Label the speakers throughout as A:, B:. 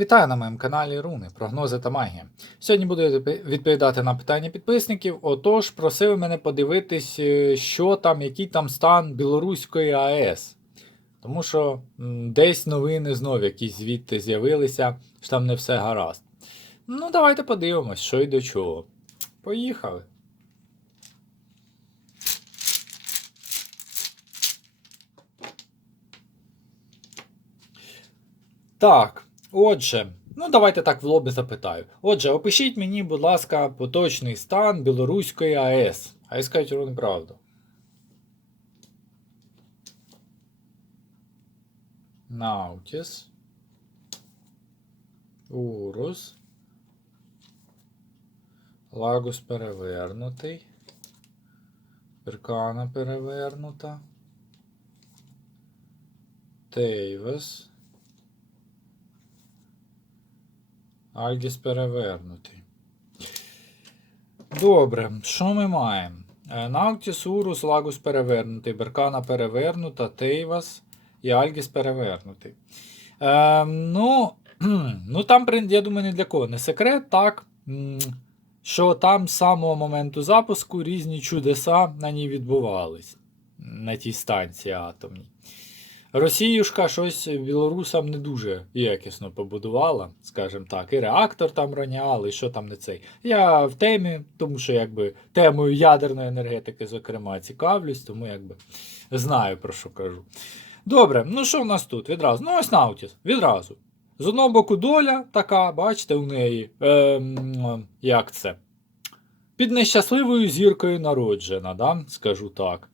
A: Вітаю на моєму каналі Руни, прогнози та магія. Сьогодні буду відповідати на питання підписників. Отож, просили мене подивитись, е, що там, який там стан Білоруської АЕС. Тому що десь новини знов якісь звідти з'явилися, що там не все гаразд. Ну, давайте подивимось, що й до чого. Поїхали. Так, отже, ну давайте так в лобі запитаю. Отже, опишіть мені, будь ласка, поточний стан Білоруської АЕС. А я скажуть ровно правду. Наутіс. Урус. Лагус перевернутий. Перкана перевернута. Тейвес. Альгіс перевернутий. Добре, що ми маємо? Е, Наутіс, Урус, Лагус перевернутий, Беркана перевернута, Тейвас і Альгіс перевернутий. Е, ну, ну, там, я думаю, не для кого не секрет, так. Що там з самого моменту запуску різні чудеса на ній відбувались на тій станції атомній. Росіюшка щось білорусам не дуже якісно побудувала, скажімо так, і реактор там роняли, і що там не цей. Я в темі, тому що якби темою ядерної енергетики, зокрема, цікавлюсь, тому якби знаю про що кажу. Добре, ну що в нас тут? Відразу. Ну, ось Наутіс, відразу. З одного боку доля така, бачите, у неї. Ем, як це? Під нещасливою зіркою народжена, да? скажу так.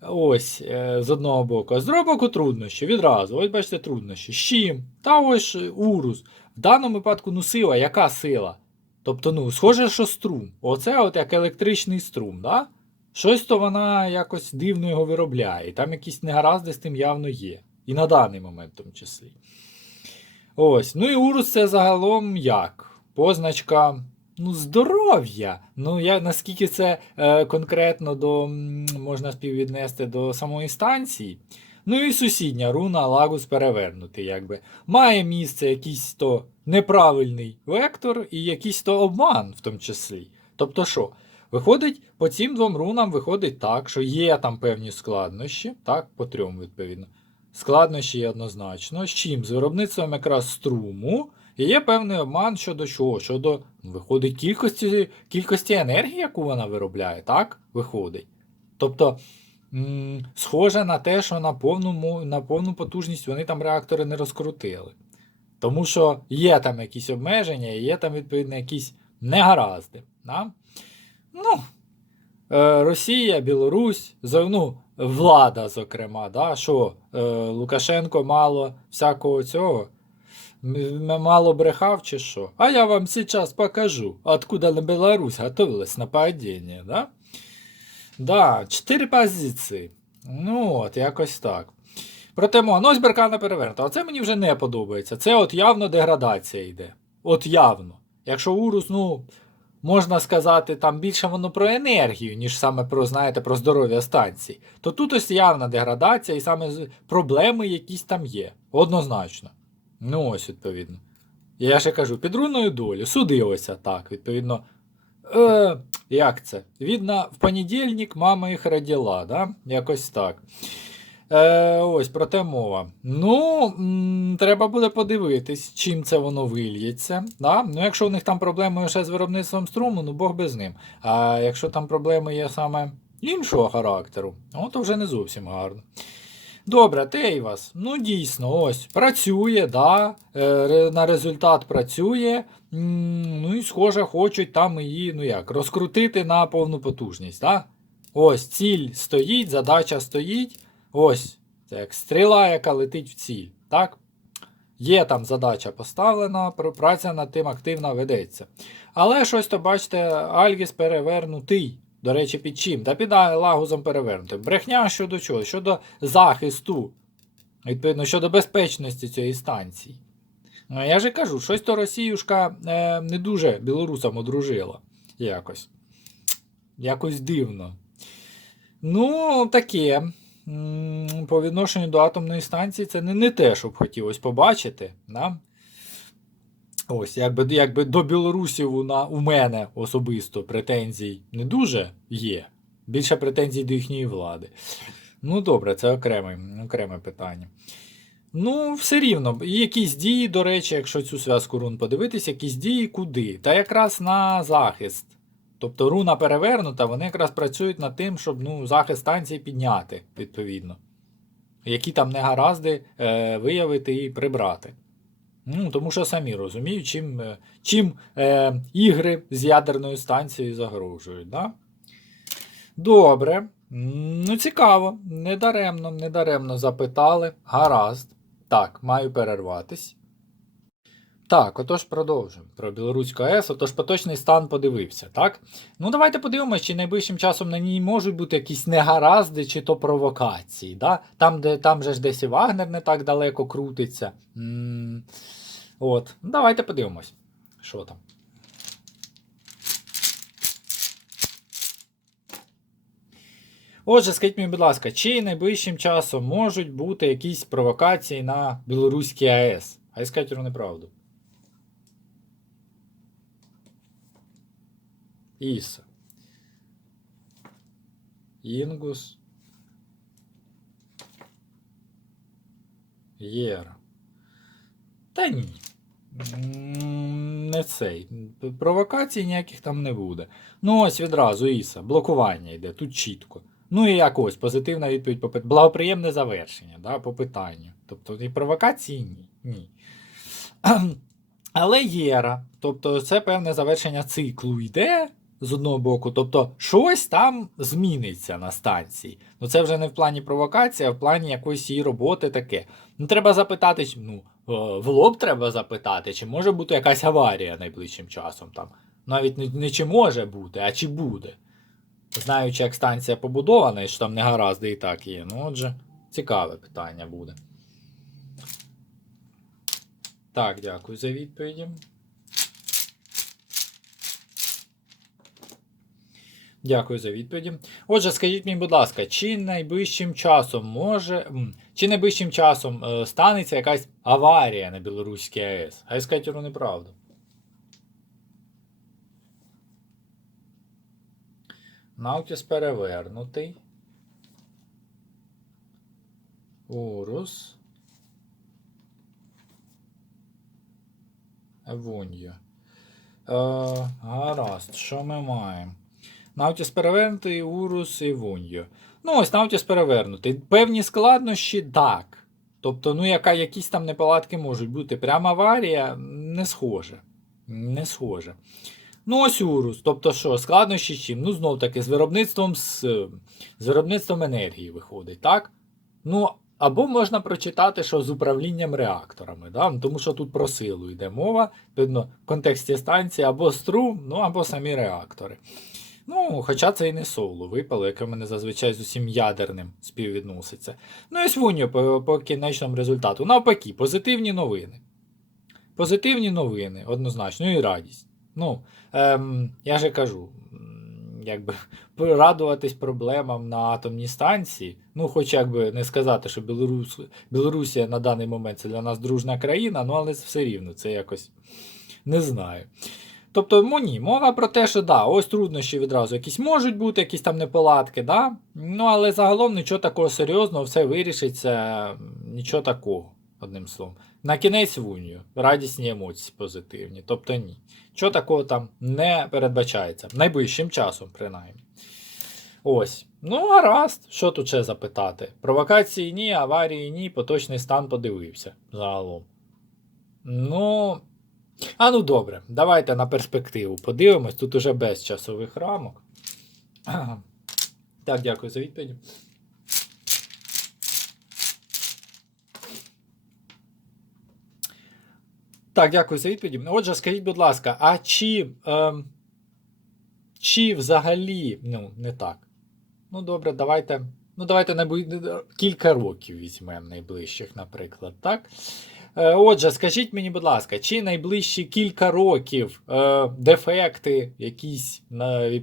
A: Ось, е, з одного боку. А з другого боку труднощі. Відразу. Ось бачите, труднощі. З чим? Та ось е, урус. В даному випадку, ну, сила, яка сила? Тобто, ну, схоже, що струм. Оце от як електричний струм, да? Щось то вона якось дивно його виробляє. І там якісь негаразди з тим явно є. І на даний момент в тому числі. Ось. Ну і урус це загалом як? Позначка. Ну, здоров'я. Ну, я наскільки це е, конкретно до можна співвіднести до самої станції. Ну і сусідня руна Лагус перевернутий, якби. Має місце якийсь то неправильний вектор і якийсь то обман в тому числі. Тобто що? Виходить, по цим двом рунам виходить так, що є там певні складнощі, так, по трьом, відповідно. Складнощі є однозначно. З чим? З виробництвом якраз струму. І є певний обман щодо чого? Щодо виходить кількості, кількості енергії, яку вона виробляє, так? Виходить. Тобто, м, схоже на те, що на, повному, на повну потужність вони там реактори не розкрутили. Тому що є там якісь обмеження, є там, відповідно, якісь негаразди. Да? Ну, е, Росія, Білорусь, ну, влада, зокрема, да? що е, Лукашенко мало всякого цього. Мало брехав чи що? А я вам сейчас покажу, откуда на Беларусь готовилась нападение, да? Да, чотири позиції. Ну от, якось так. Проте ось Беркана перевернута. Оце мені вже не подобається. Це от явно деградація йде. От явно. Якщо Урус, ну, можна сказати, там більше воно про енергію, ніж саме про, знаєте, про здоров'я станцій, то тут ось явна деградація і саме проблеми якісь там є. Однозначно. Ну, ось, відповідно. Я ще кажу, під руною долю судилося так, відповідно. Е, як це? Видно, в понедільник мама їх родила, да? Якось так. Е, ось про те мова. Ну, м, треба буде подивитись, чим це воно вильється. Да? Ну, якщо у них там проблеми лише з виробництвом струму, ну Бог без ним. А якщо там проблеми є саме іншого характеру, ну, то вже не зовсім гарно. Добре, Тейвас. Ну, дійсно, ось працює, да, е, на результат працює. Ну і, схоже, хочуть там її, ну як, розкрутити на повну потужність. Да? Ось ціль стоїть, задача стоїть. Ось, це як стріла, яка летить в ціль. Так? Є там задача поставлена, праця над тим активно ведеться. Але щось то, бачите, Альгіс перевернутий. До речі, під чим? Та під лагузом перевернутий. Брехня щодо чого? Щодо захисту. Відповідно, щодо безпечності цієї станції. Ну, я же кажу, щось то Росіюшка е, не дуже білорусам одружила. Якось. Якось дивно. Ну, таке. По відношенню до атомної станції це не, не те, що б хотілося побачити. Да? Ось, якби, якби до білорусів у, на, у мене особисто претензій не дуже є. Більше претензій до їхньої влади. Ну, добре, це окреме, окреме питання. Ну, все рівно, якісь дії, до речі, якщо цю зв'язку рун подивитись, якісь дії куди? Та якраз на захист. Тобто руна перевернута, вони якраз працюють над тим, щоб ну, захист станції підняти, відповідно. Які там негаразди е, виявити і прибрати. Ну, Тому що самі розуміють, чим е, чим е, ігри з ядерною станцією загрожують. Да? Добре. Ну, цікаво. Недаремно, недаремно запитали. Гаразд. Так, маю перерватись. Так, отож продовжуємо про Білоруську АЕС. Отож поточний стан подивився, так? Ну, давайте подивимося, чи найближчим часом на ній можуть бути якісь негаразди чи то провокації. Да? Там, де, там же ж десь і Вагнер не так далеко крутиться. М, От, ну, давайте подивимось, що там. Отже, скажіть мені, будь ласка, чи найближчим часом можуть бути якісь провокації на Білоруській АЕС? А скажіть вони правду. Іса. Інгус. Єра. Та ні. Не цей. Провокацій ніяких там не буде. Ну, ось відразу Іса. Блокування йде, тут чітко. Ну і якось позитивна відповідь по пит- Благоприємне завершення да, по питанню. Тобто і провокації ні. ні. Але єра. Тобто це певне завершення циклу йде з одного боку. Тобто щось там зміниться на станції. Ну це вже не в плані провокації, а в плані якоїсь її роботи таке. Ну треба запитати, ну, е, в лоб треба запитати, чи може бути якась аварія найближчим часом там. Навіть не, не чи може бути, а чи буде. Знаючи, як станція побудована, і що там негаразди і так є. Ну, отже, цікаве питання буде. Так, дякую за відповіді. Дякую за відповіді. Отже, скажіть мені, будь ласка, чи найближчим часом може. Чи найближчим часом е, станеться якась аварія на Білоруській АЕС? Хай вони неправду. Наутіс перевернутий. Урус. Евуньо. Е, гаразд, що ми маємо? Наутіс перевернутий, Урус і Вуньо. Ну, ось Наутіс перевернутий. Певні складнощі так. Тобто, ну, яка, якісь там неполадки можуть бути. Прямо аварія не схоже. Не схоже. Ну, ось Урус. Тобто, що, складнощі чим? Ну, знов таки, з виробництвом з, з виробництвом енергії виходить, так? Ну, або можна прочитати, що з управлінням реакторами, да? Тому що тут про силу йде мова, видно, в контексті станції або струм, ну або самі реактори. Ну, хоча це і не соло випало, яке в мене зазвичай з усім ядерним співвідноситься. Ну і свуньо по, по кінечному результату. Навпаки, позитивні новини. Позитивні новини, однозначно, і радість. Ну, ем, я же кажу, якби радуватись проблемам на атомній станції, ну, хоч якби не сказати, що Білорус, Білорусія на даний момент це для нас дружна країна, ну але все рівно це якось не знаю. Тобто, ну ні, мова про те, що да, ось труднощі відразу якісь можуть бути, якісь там неполадки, да? ну але загалом нічого такого серйозного, все вирішиться, нічого такого, одним словом. На кінець в унію, радісні емоції позитивні. Тобто ні. Чого такого там не передбачається. Найближчим часом, принаймні. Ось. Ну, гаразд, що тут ще запитати? Провокації ні, аварії ні, поточний стан подивився загалом. Ну. А ну добре, давайте на перспективу подивимось. Тут уже без часових рамок. Так, дякую за відповідь. Так, дякую за відповідь. Отже, скажіть, будь ласка, а чи, ем, чи взагалі, ну, не так. Ну, добре, давайте. Ну, давайте кілька років візьмемо найближчих, наприклад, так? Е, Отже, скажіть мені, будь ласка, чи найближчі кілька років е, дефекти якісь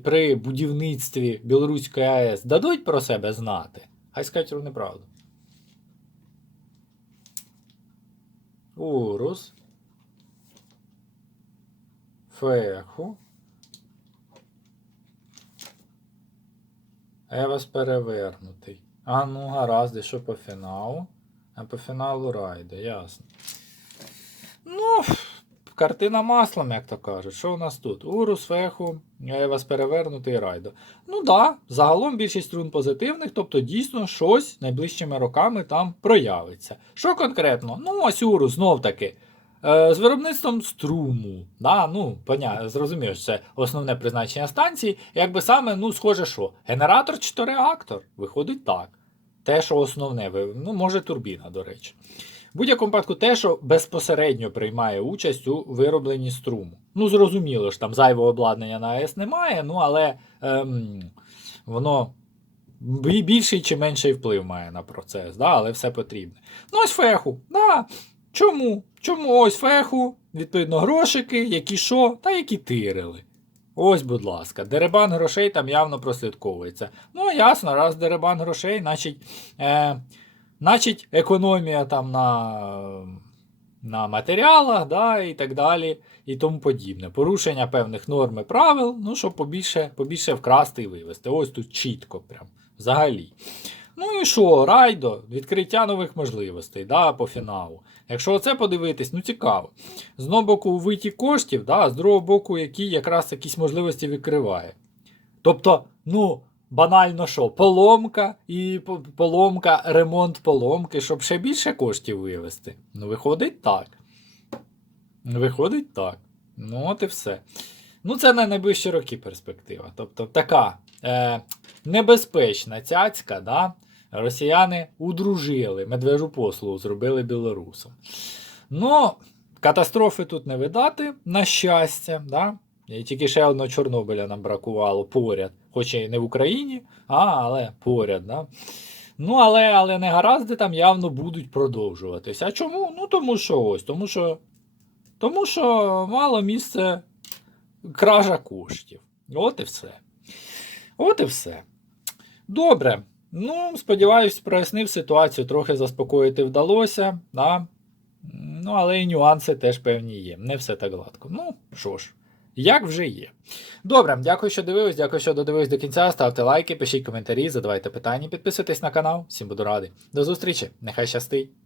A: при будівництві Білоруської АЕС дадуть про себе знати? Хай скажуть неправду. Урус. феху. Евас перевернутий. А ну гаразд, що по фіналу? А по фіналу райде, ясно. Ну, картина маслом, як то кажуть. Що у нас тут? Урус, феху, Евас перевернутий райдо. Ну да, загалом більшість рун позитивних, тобто дійсно щось найближчими роками там проявиться. Що конкретно? Ну, ось Урус, знов таки. Е, З виробництвом струму. Да, ну, поня... зрозуміло, це основне призначення станції. Якби саме, ну, схоже, що? Генератор чи то реактор? Виходить так. Те, що основне, ну, може, турбіна, до речі. В будь-якому випадку те, що безпосередньо приймає участь у виробленні струму. Ну, зрозуміло ж, там зайвого обладнання на АЕС немає, ну але ем, воно більший чи менший вплив має на процес, да, але все потрібне. Ну, ось феху. Да. Чому? Чому ось феху, відповідно, грошики, які що, та які тирили. Ось, будь ласка, деребан грошей там явно прослідковується. Ну, ясно, раз деребан грошей, значить, е, значить економія там на, на матеріалах, да, і так далі, і тому подібне. Порушення певних норм і правил, ну, щоб побільше, побільше вкрасти і вивезти. Ось тут чітко, прям, взагалі. Ну і що, райдо, відкриття нових можливостей да, по фіналу. Якщо оце подивитись, ну цікаво. З одного боку, у виті коштів, да, з другого боку, які якраз якісь можливості відкриває. Тобто, ну, банально що, поломка і поломка, ремонт поломки, щоб ще більше коштів вивести. Ну, виходить так. Виходить так. Ну, от і все. Ну, це на найближчі роки перспектива. Тобто така е, небезпечна цяцька, да? Росіяни удружили, медвежу послугу зробили білорусам. Ну, катастрофи тут не видати, на щастя. Да? І тільки ще одного Чорнобиля нам бракувало поряд, хоч і не в Україні, а, але поряд. Да? Ну, але, але негаразди там явно будуть продовжуватися. А чому? Ну, тому що ось, тому що, тому що мало місце кража коштів. От і все. От і все. Добре. Ну, сподіваюсь, прояснив ситуацію, трохи заспокоїти вдалося. Да? Ну, але і нюанси теж певні є. Не все так гладко. Ну, що ж, як вже є. Добре, дякую, що дивились, дякую, що додивились до кінця. Ставте лайки, пишіть коментарі, задавайте питання, підписуйтесь на канал. Всім буду радий. До зустрічі, нехай щастить!